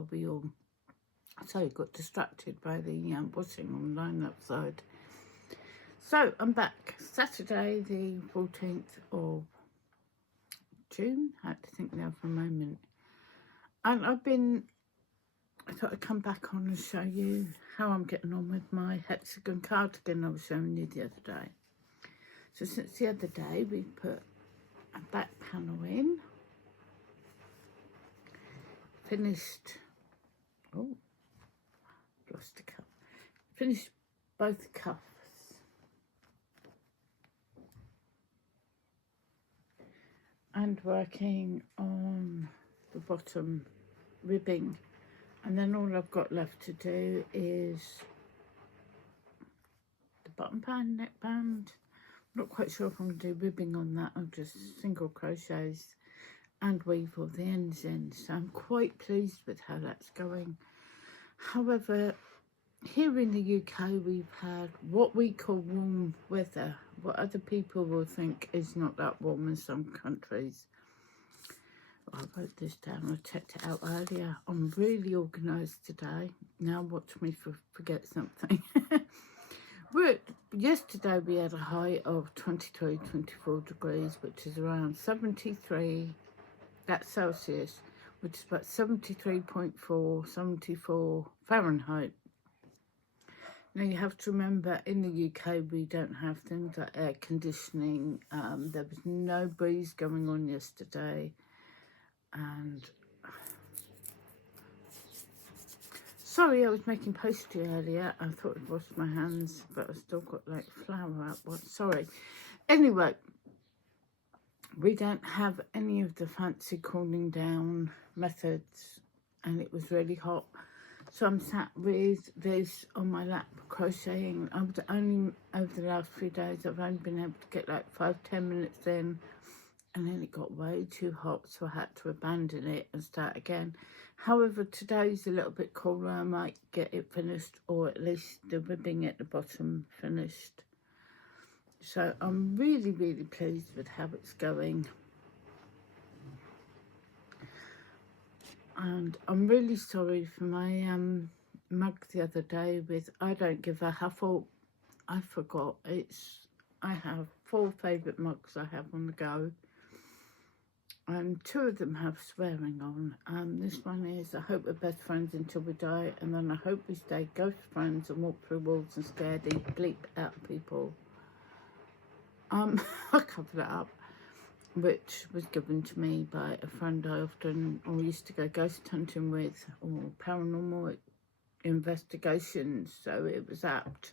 while we all got distracted by the washing online outside. So I'm back Saturday the 14th of June. I had to think now for a moment. And I thought I'd come back on and show you how I'm getting on with my Hexagon cardigan I was showing you the other day. So since the other day, we put a back panel in. Finished, lost a cuff. Finished both cuffs. And working on the bottom ribbing. And then all I've got left to do is the bottom band, neck band. I'm not quite sure if I'm going to do ribbing on that. I'll just single crochets and weave all the ends in. So I'm quite pleased with how that's going. However, here in the UK, we've had what we call warm weather. What other people will think is not that warm in some countries. I wrote this down, I checked it out earlier. I'm really organised today. Now watch me forget something. Yesterday we had a high of 23, 24 degrees, which is around 73, that's Celsius, which is about 73.4, 74 Fahrenheit. Now you have to remember, in the UK we don't have things like air conditioning. There was no breeze going on yesterday. And sorry, I was making pastry earlier. I thought I'd washed my hands, but I still got like flour out. Well, sorry. Anyway, we don't have any of the fancy cooling down methods, and it was really hot. So I'm sat with this on my lap crocheting. I was only, over the last few days, I've only been able to get like 5-10 minutes in. And then it got way too hot, so I had to abandon it and start again. However, today's a little bit cooler. I might get it finished, or at least the ribbing at the bottom finished. So I'm really, really pleased with how it's going. And I'm really sorry for my mug the other day with I don't give a huffle. I forgot. I have 4 favourite mugs I have on the go. And 2 of them have swearing on. This one is, I hope we're best friends until we die. And then I hope we stay ghost friends and walk through walls and scare the bleep out of people. I covered it up, which was given to me by a friend I often used to go ghost hunting with, or paranormal investigations, so it was apt.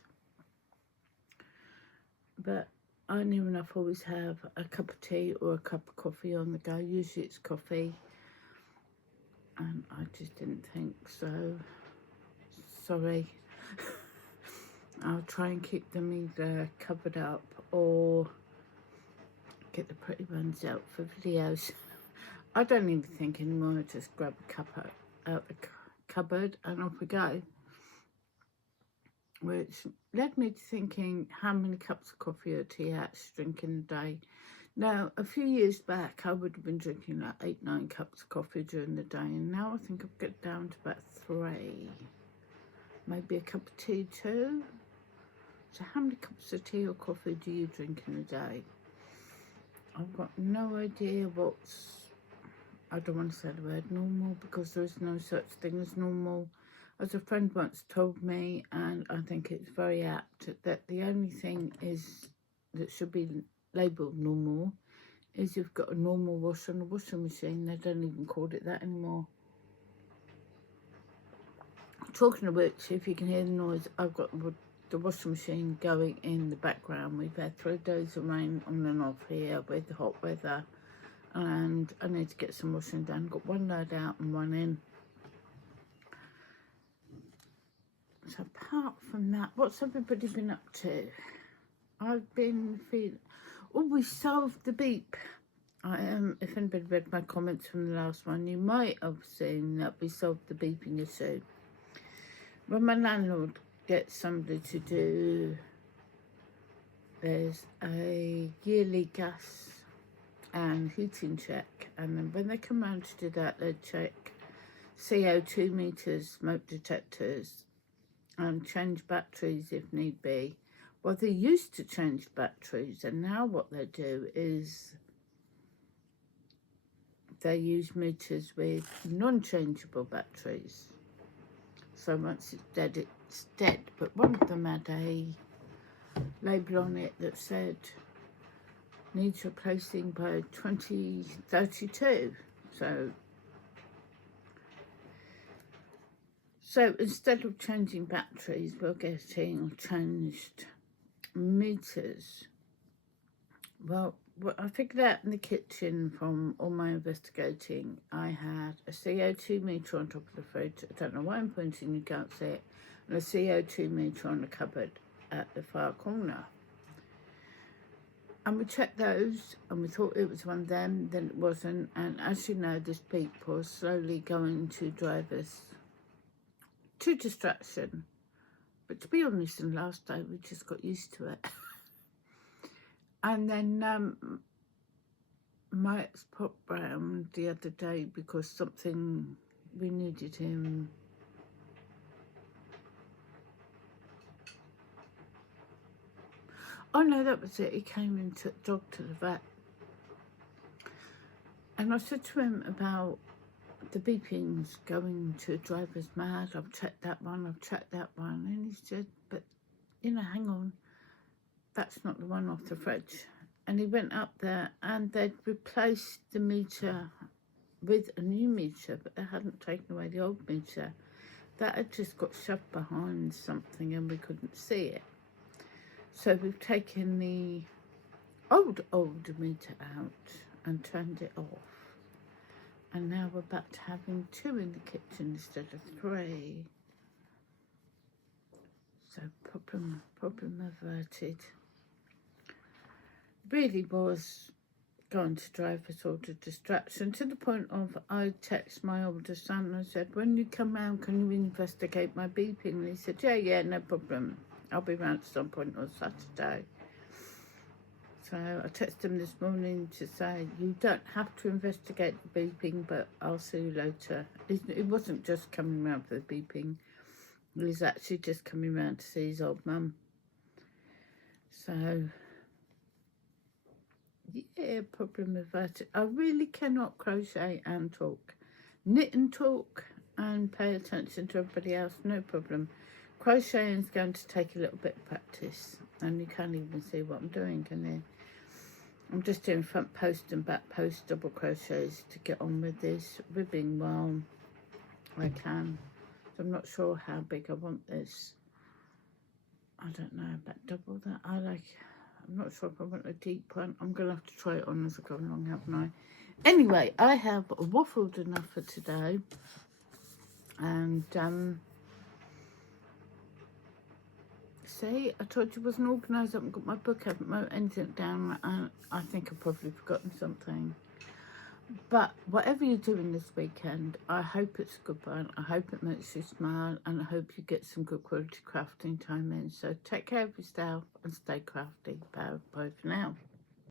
But I near enough always have a cup of tea or a cup of coffee on the go. Usually it's coffee. And I just didn't think so. Sorry. I'll try and keep them either covered up or get the pretty ones out for videos. I don't even think anymore. I just grab a cup out the cupboard and off we go. Which led me to thinking how many cups of coffee or tea I actually drink in a day. Now, a few years back, I would have been drinking like 8-9 cups of coffee during the day, and now I think I've got down to about 3. Maybe a cup of tea too. So how many cups of tea or coffee do you drink in a day? I've got no idea what's, I don't want to say the word normal, because there is no such thing as normal. As a friend once told me, and I think it's very apt, that the only thing is that should be labelled normal is you've got a normal wash on a washing machine. They don't even call it that anymore. Talking of which, if you can hear the noise, I've got the washing machine going in the background. We've had 3 days of rain on and off here with the hot weather, and I need to get some washing done. Got 1 load out and 1 in. So apart from that, what's everybody been up to? I've been feeling... Oh, we solved the beep. If anybody read my comments from the last one, you might have seen that we solved the beeping issue. When my landlord gets somebody to do... There's a yearly gas and heating check. And then when they come round to do that, they check CO2 meters, smoke detectors, and change batteries if need be. Well, they used to change batteries, and now what they do is they use meters with non-changeable batteries. So once it's dead, it's dead. But one of them had a label on it that said needs replacing by 2032. So instead of changing batteries, we're getting changed meters. Well, what I figured out in the kitchen from all my investigating, I had a CO2 meter on top of the fridge. I don't know why I'm pointing, you can't see it. And a CO2 meter on the cupboard at the far corner. And we checked those, and we thought it was one of them, then it wasn't. And as you know, this beep was slowly going to drive us to distraction. But to be honest, the last day we just got used to it. And then my ex popped round the other day because something, we needed him. Oh no, that was it. He came and took the dog to the vet. And I said to him about the beepings going to drive us mad. I've checked that one, I've checked that one. And he said, but, you know, hang on. That's not the one off the fridge. And he went up there and they'd replaced the meter with a new meter, but they hadn't taken away the old meter. That had just got shoved behind something and we couldn't see it. So we've taken the old meter out and turned it off. And now we're back to having 2 in the kitchen instead of 3. So problem averted. Really was going to drive us all to distraction, to the point of I text my older son and I said, when you come round, can you investigate my beeping? And he said, yeah, no problem. I'll be round at some point on Saturday. So I texted him this morning to say, you don't have to investigate the beeping, but I'll see you later. It wasn't just coming round for the beeping. He was actually just coming round to see his old mum. So, yeah, problem averted. I really cannot crochet and talk. Knit and talk and pay attention to everybody else, no problem. Crocheting is going to take a little bit of practice, and you can't even see what I'm doing, can you? I'm just doing front post and back post double crochets to get on with this, ribbing while I can. So I'm not sure how big I want this. I don't know, about double that. I'm not sure if I want a deep one. I'm going to have to try it on as I go along, haven't I? Anyway, I have waffled enough for today. And, see, I told you I wasn't organised. I haven't got my book, I haven't wrote anything down. And I think I've probably forgotten something. But whatever you're doing this weekend, I hope it's a good one. I hope it makes you smile, and I hope you get some good quality crafting time in. So take care of yourself and stay crafty. Bye for now.